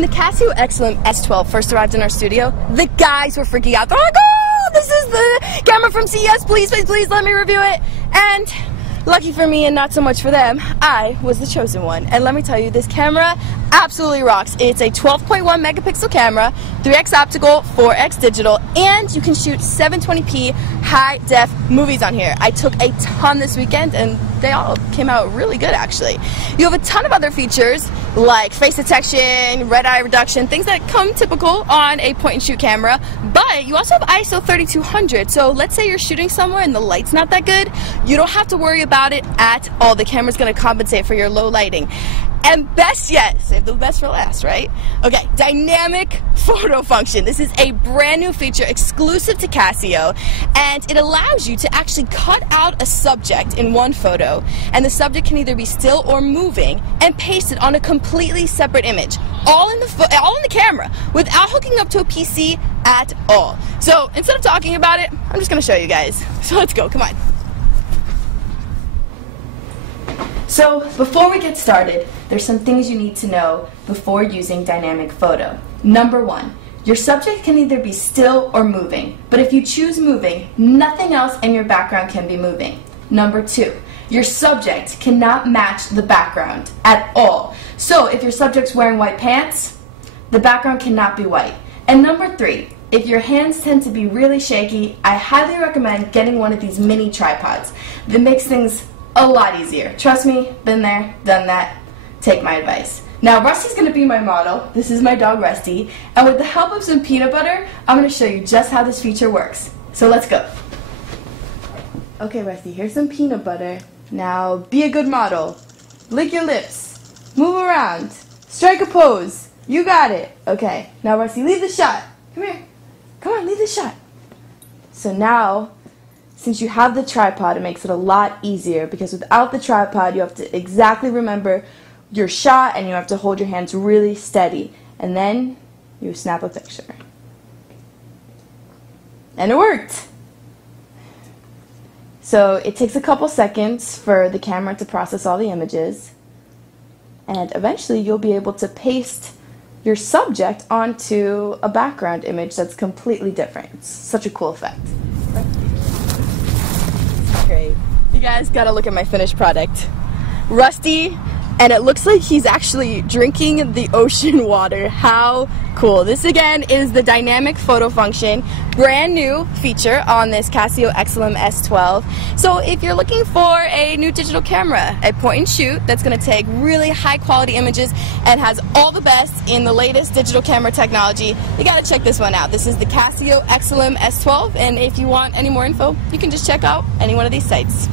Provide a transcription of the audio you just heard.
When the Casio XLM S12 first arrived in our studio, the guys were freaking out. They're like, oh, this is the camera from CES, please, please, please let me review it. And lucky for me and not so much for them, I was the chosen one. And let me tell you, this camera absolutely rocks. It's a 12.1 megapixel camera, 3x optical, 4x digital, and you can shoot 720p high-def movies on here. I took a ton this weekend, and they all came out really good, actually. You have a ton of other features, like face detection, red eye reduction, things that come typical on a point-and-shoot camera, but you also have ISO 3200, so let's say you're shooting somewhere and the light's not that good, you don't have to worry about it at all. The camera's going to compensate for your low lighting. And best yet, save the best for last, right? Okay, dynamic photo function. This is a brand new feature exclusive to Casio, and it allows you to actually cut out a subject in one photo, and the subject can either be still or moving, and paste it on a completely separate image, all in the camera, without hooking up to a PC at all. So instead of talking about it, I'm just going to show you guys. So let's go, come on. So before we get started, there's some things you need to know before using dynamic photo. Number one, your subject can either be still or moving, but if you choose moving, nothing else in your background can be moving. Number two, your subject cannot match the background at all. So if your subject's wearing white pants, the background cannot be white. And number three, if your hands tend to be really shaky, I highly recommend getting one of these mini tripods. That makes things a lot easier. Trust me, been there, done that. Take my advice. Now, Rusty's going to be my model. This is my dog, Rusty. And with the help of some peanut butter, I'm going to show you just how this feature works. So let's go. Okay, Rusty, here's some peanut butter. Now, be a good model. Lick your lips. Move around. Strike a pose. You got it. Okay, now, Rusty, leave the shot. Come here. Come on, leave the shot. So now, since you have the tripod, it makes it a lot easier, because without the tripod, you have to exactly remember your shot, and you have to hold your hands really steady, and then you snap a picture. And it worked! So it takes a couple seconds for the camera to process all the images, and eventually you'll be able to paste your subject onto a background image that's completely different. It's such a cool effect. Great. You guys gotta look at my finished product. Rusty, and it looks like he's actually drinking the ocean water. How cool. This again is the dynamic photo function, brand new feature on this Casio XLM S12. So if you're looking for a new digital camera, a point and shoot that's going to take really high quality images and has all the best in the latest digital camera technology, you gotta check this one out. This is the Casio XLM S12, and if you want any more info, you can just check out any one of these sites.